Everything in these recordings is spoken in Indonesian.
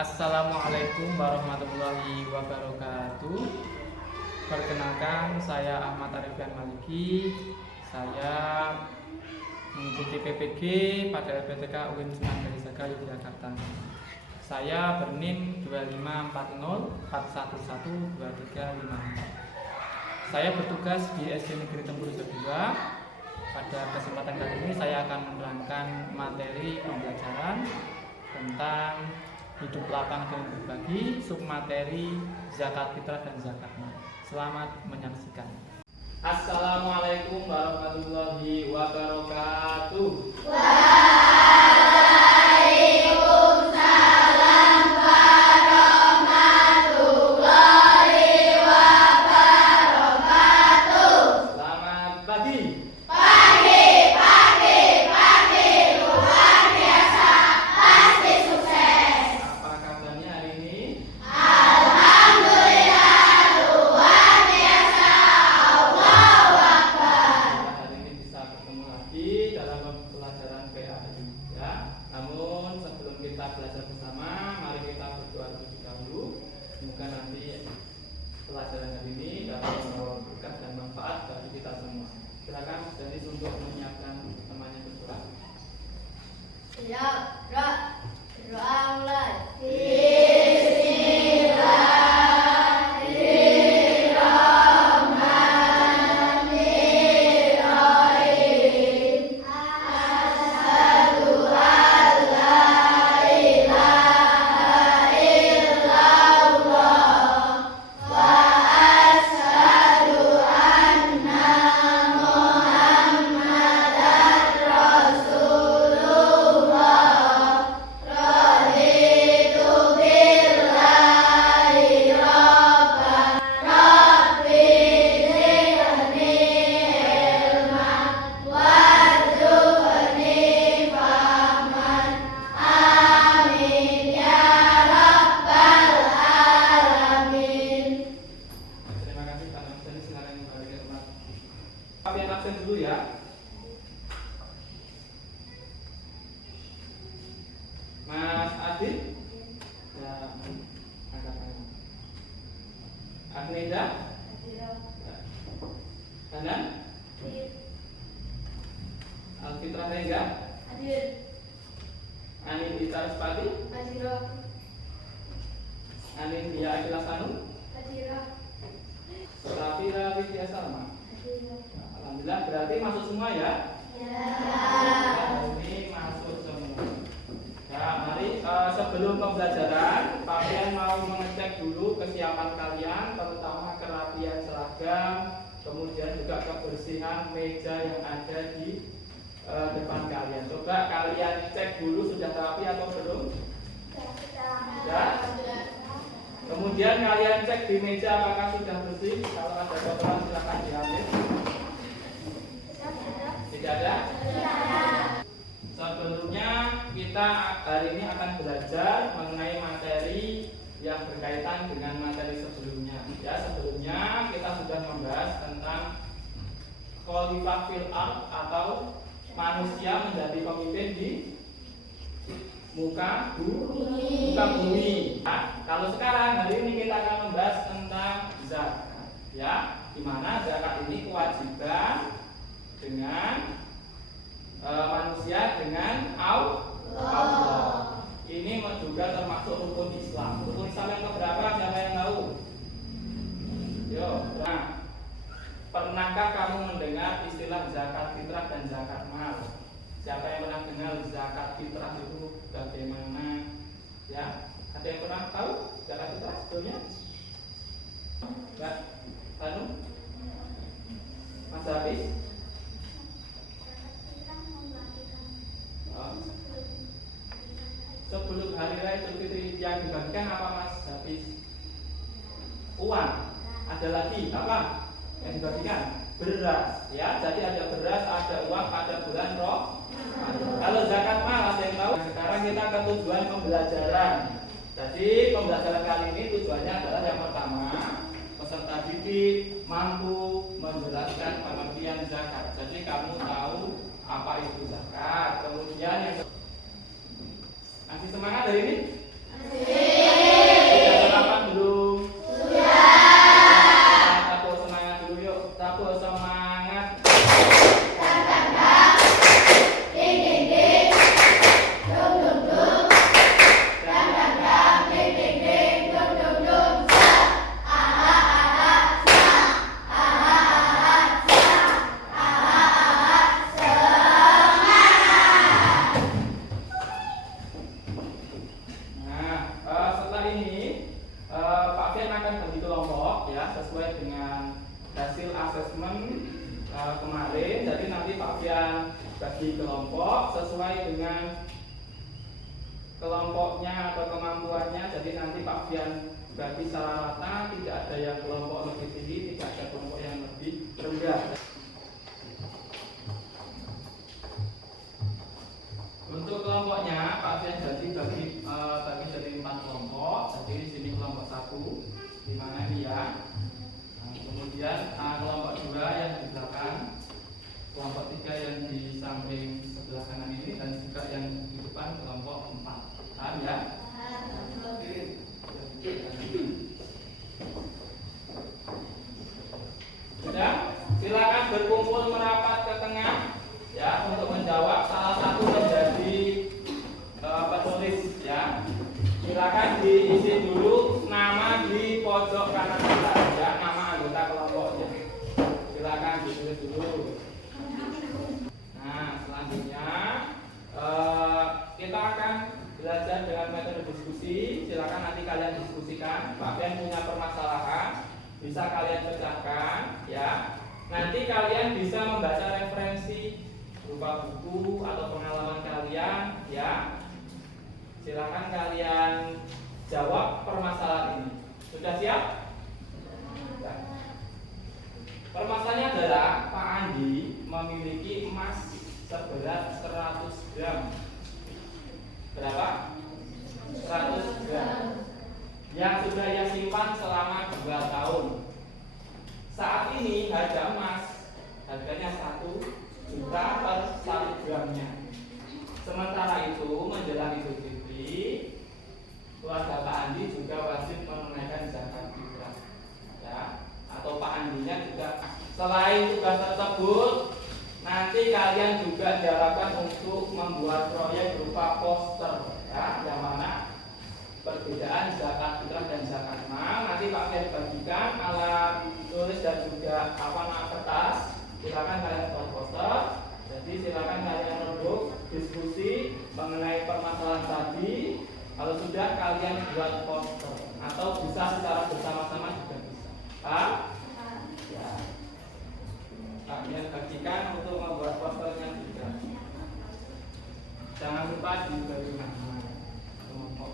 Assalamualaikum warahmatullahi wabarakatuh. Perkenalkan, saya Ahmad Arifian Maliki. Saya mengikuti PPG pada LPTK UIN Sunan Kalijaga Yogyakarta. Saya berNIM 25404112354. Saya bertugas di SD Negeri Tempurejo 2. Pada kesempatan kali ini saya akan menerangkan materi pembelajaran tentang hidup lapang dan berbagi, submateri zakat fitrah dan zakat mal. Selamat menyaksikan. Assalamualaikum warahmatullahi wabarakatuh. Waalaikumsalam warahmatullahi wabarakatuh. Selamat pagi. Pagi, luar biasa, pasti sukses. Apa kabarnya hari ini? Alhamdulillah, luar biasa, Allahu Akbar. Hari ini bisa ketemu lagi dalam pelajaran PAI ya. Namun sebelum kita belajar bersama, mari kita berdoa terlebih dahulu. Semoga nanti pelajaran hari ini dapat membawa berkah dan manfaat bagi kita semua. Silakan Mas Danis untuk menyiapkan temannya berdoa. Siap, doa mulai. Bismillahirrahmanirrahim. Asyhadu an la ilaha illallah wa asyhadu anna Muhammadar Rasulullah. Raditu billahi rabban, rabbi zidni ilman, warzuqni fahman. Amin ya rabbal alamin. Terima kasih Pak Mas Danis, silakan kembali ke tempat. Kalian absen dulu ya. Mas Adit, ya, angkat tangan. Agneda, Hanan, Alfitra Rengga, Anin Dita Respati, Anin Dia Akila Sanu, Safira Widya Salma. Alhamdulillah, berarti masuk semua ya. Ini masuk semua. Ya, mari sebelum pembelajaran, kalian mau mengecek dulu kesiapan kalian, terutama kerapian seragam, kemudian juga kebersihan meja yang ada di depan kalian. Coba kalian cek dulu sudah rapi atau belum? Sudah. Kemudian kalian cek di meja apakah sudah bersih. Kalau ada kotoran silakan diambil. Tidak ada? Sebelumnya kita hari ini akan belajar mengenai materi yang berkaitan dengan materi sebelumnya. Ya, sebelumnya kita sudah membahas tentang khalifah fil ard atau manusia menjadi pemimpin di muka bumi. Nah, kalau sekarang hari ini kita akan membahas tentang zakat. Ya, di mana zakat ini kewajiban dengan manusia dengan Allah. Ini juga termasuk rukun Islam. Rukun Islam yang keberapa? Siapa yang tahu? Yo. Nah, pernahkah kamu mendengar istilah zakat fitrah dan zakat mal? Siapa yang pernah dengar zakat fitrah itu bagaimana? Ya, ada yang pernah tahu zakat fitrah sebetulnya? Mbak Tanu? Mas Hafiz? Sebelum hari raya Idul Fitri yang dibagikan apa Mas Hafiz? Uang. Ada lagi apa yang dibagikan? Beras. Ya, jadi ada beras, ada uang pada bulan Roh. Kalau zakat mal ada yang tahu? Nah, sekarang kita ke tujuan pembelajaran. Jadi pembelajaran kali ini tujuannya adalah yang pertama, peserta didik mampu menjelaskan pengertian zakat. Jadi kamu tahu apa itu zakat. Kemudian yang masih semangat hari ini? kelompoknya atau kemampuannya. Jadi nanti Pak Fian bagi secara rata, tidak ada yang kelompok lebih tinggi, tidak ada kelompok yang lebih rendah. Untuk kelompoknya Pak Fian bagi jadi 4 kelompok. Jadi di sini kelompok 1 di mana ini ya. Nah, kemudian kelompok 2 yang di belakang, kelompok 3 yang di samping sebelah kanan ini, dan juga yang di depan kelompok 4. Paham ya? Sudah, silakan berkumpul merapat ke tengah ya untuk menjawab. Salah satu menjadi penulis ya. Silakan diisi dulu nama di pojok kanan atas ya, nama anggota kelompoknya. Silakan ditulis dulu. Nah, selanjutnya kita akan belajar dengan metode diskusi. Silakan nanti kalian diskusikan. Pak Ben punya permasalahan, bisa kalian pecahkan ya. Nanti kalian bisa membaca referensi berupa buku atau pengalaman kalian ya. Silakan kalian jawab permasalahan ini. Sudah siap? Ya. Permasalahannya adalah Pak Andi memiliki emas seberat 100 gram. Berapa? 100 gram. Yang sudah ia simpan selama 2 tahun. Saat ini harga emas harganya 1 juta per 1 gramnya. Sementara itu menjelang Idul Fitri, keluarga Pak Andi juga wajib menunaikan zakat fitrah. Ya, atau Pak Andinya juga. Selain tugas tersebut, nanti kalian juga diharapkan untuk membuat proyek berupa poster ya, yang mana perbedaan zakat fitrah dan zakat mal. Nanti Pak Fian bagikan alat tulis dan juga kertas. Silakan kalian buat poster. Jadi silakan kalian reduk diskusi mengenai permasalahan tadi. Kalau sudah kalian buat poster atau bisa secara bersama-sama juga bisa. Paham? Ya. Kalian bagikan untuk membuat posternya juga. Jangan lupa diberi nama kelompok.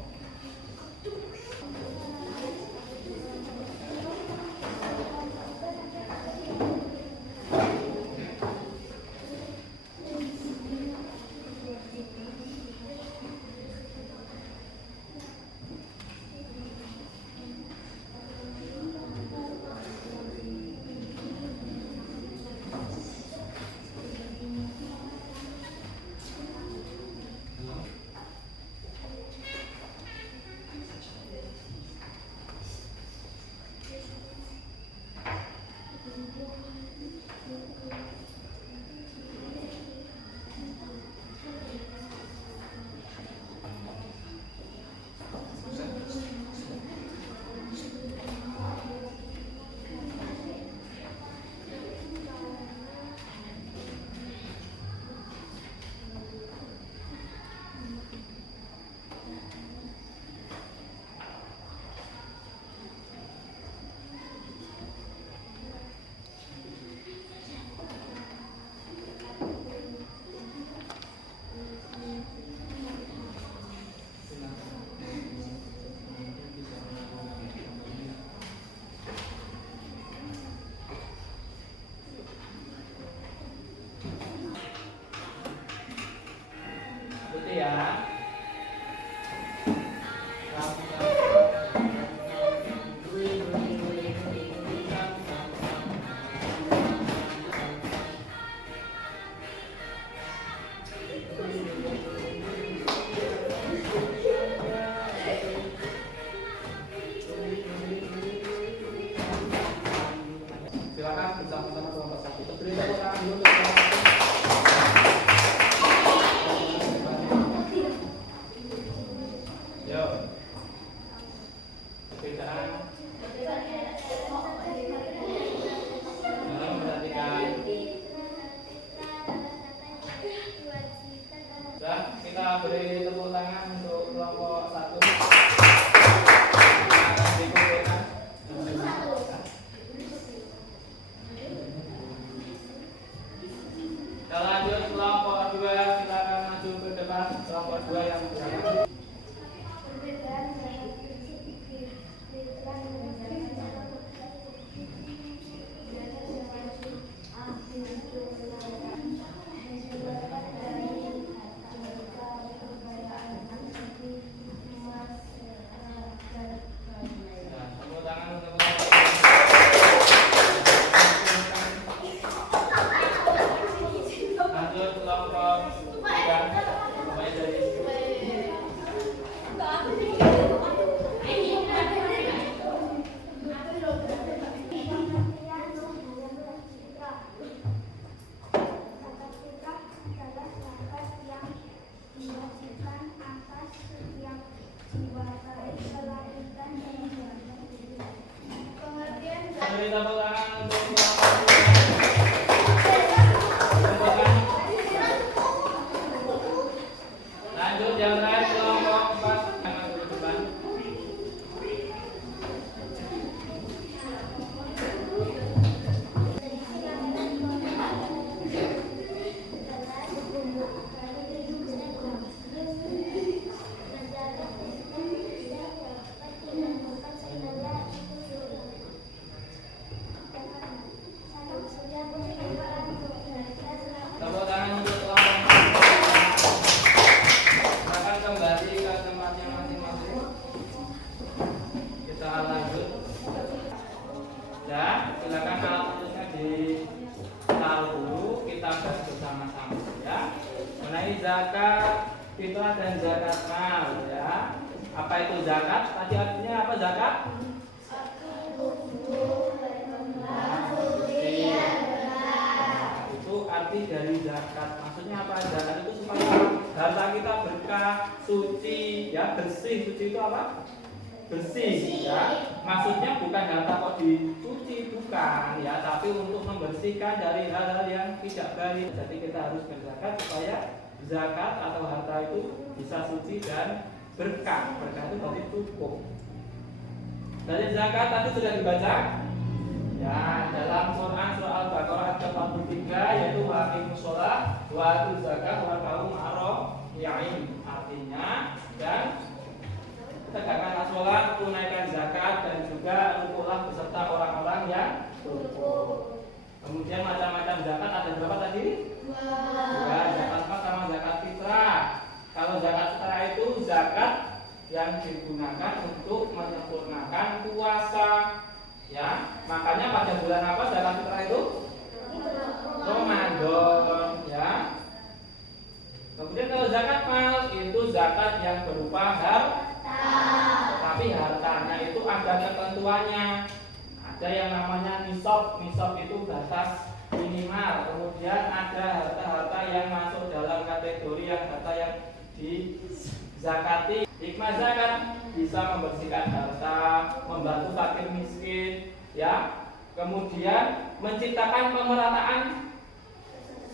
Pengertian Beri tepuk tangan untuk tepuk tangan. Lanjut yang lain kelompok 4 jangan dulu depan. Tepuk tangan untuk kelompok 4. Silakan kembali ke tempatnya masing-masing. Kita lanjut. Ya, silakan alat tulisnya ditaruh dulu. Kita bahas bersama-sama ya. Mengenai zakat fitrah dan zakat mal ya. Apa itu zakat? Tadi artinya apa zakat? Itu arti dari zakat. Maksudnya apa? Zakat itu supaya harta kita berkah, suci, ya bersih. Suci itu apa? Bersih, ya. Maksudnya bukan harta kok dicuci, bukan, ya. Tapi untuk membersihkan dari hal-hal yang tidak baik. Jadi kita harus berzakat supaya zakat atau harta itu bisa suci dan berkah. Berkah itu berarti cukup. Dari zakat tadi sudah dibaca. Ya, dalam Quran surah Al-Baqarah ayat 43 yaitu wa aqimus shalah wa atuz zakat wa qaumu ar-ra'iin. Artinya dan tegakkanlah sholat, tunaikan zakat dan juga rukulah beserta orang-orang yang rukuk. Kemudian macam-macam zakat ada berapa tadi? Dua, zakat mal sama zakat fitrah. Kalau zakat fitrah itu zakat yang digunakan untuk menyempurnakan puasa. Ya, makanya pada bulan apa zakat fitrah itu? Ramadan, ya. Kemudian kalau zakat mal itu zakat yang berupa harta. Tetapi hartanya itu ada ketentuannya. Ada yang namanya nisab. Nisab itu batas minimal. Kemudian ada harta-harta yang masuk dalam kategori yang harta yang dizakati. Hikmah zakat bisa membersihkan harta, membantu fakir miskin, ya. Kemudian menciptakan pemerataan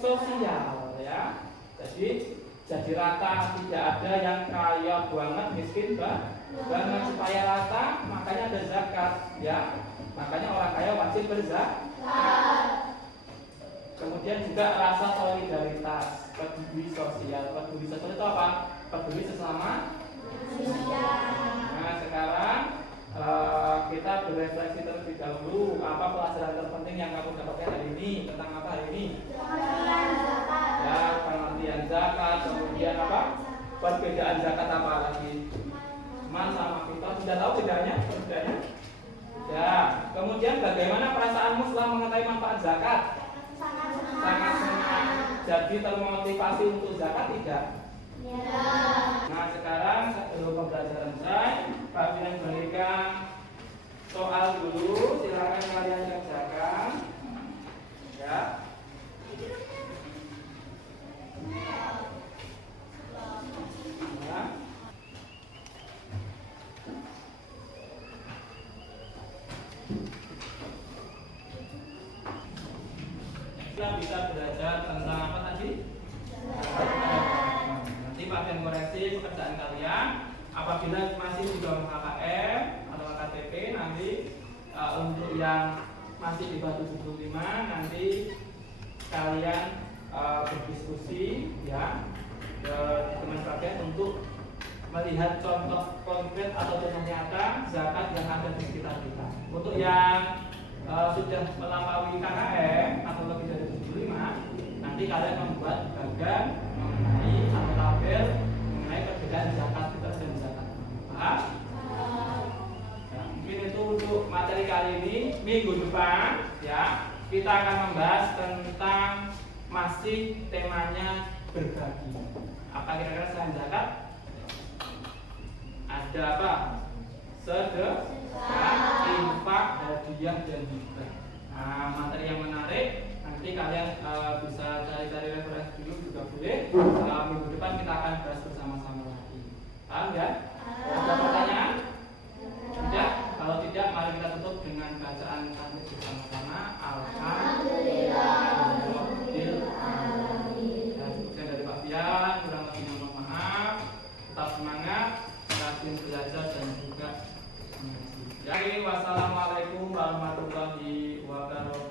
sosial, ya. Jadi rata, tidak ada yang kaya banget, miskin banget, supaya rata, makanya ada zakat, ya. Makanya orang kaya wajib berzakat. Kemudian juga rasa solidaritas, peduli sosial. Peduli sosial itu apa? Peduli sesama. Nah, sekarang kita berefleksi terlebih dahulu. Apa pelajaran terpenting yang kamu dapatkan hari ini? Tentang apa hari ini? Ya, pengertian zakat. Kemudian apa? Perbedaan zakat apa lagi? Mal sama fitrah. Sudah tahu bedanya? Perbedaannya? Ya. Kemudian bagaimana perasaanmu setelah mengetahui manfaat zakat? Sangat senang. Jadi termotivasi untuk zakat tidak? Nah, sekarang sebelum pembelajaran saya, Pak Binan berikan soal dulu. Silakan kalian kerjakan. Ya. Ya. Kita bisa belajar tentang apa tadi? Nanti Pak Bian koreksi pekerjaan kalian. Apabila masih di bawah KKM atau KTP, nanti untuk yang masih di bawah 75 nanti kalian berdiskusi ya dengan kalian untuk melihat contoh konkret atau contoh nyata zakat yang ada di sekitar kita. Untuk yang sudah melampaui KKM atau lebih dari 75, nanti kalian membuat bagan mengenai atau tabel mengenai perbedaan zakat fitrah dan zakat mal. Paham? Nah, mungkin itu untuk materi kali ini. Minggu depan ya kita akan membahas tentang masih temanya berbagi. Apa kira-kira selain zakat? Ada apa? Sedekah, infak, hadiah dan hibah. Nah, materi yang menarik. Nanti kalian bisa cari-cari referensi dulu juga boleh. Minggu depan kita akan bahas bersama-sama lagi. Paham ya? belajar dan juga mengaji. Jadi wassalamualaikum warahmatullahi wabarakatuh.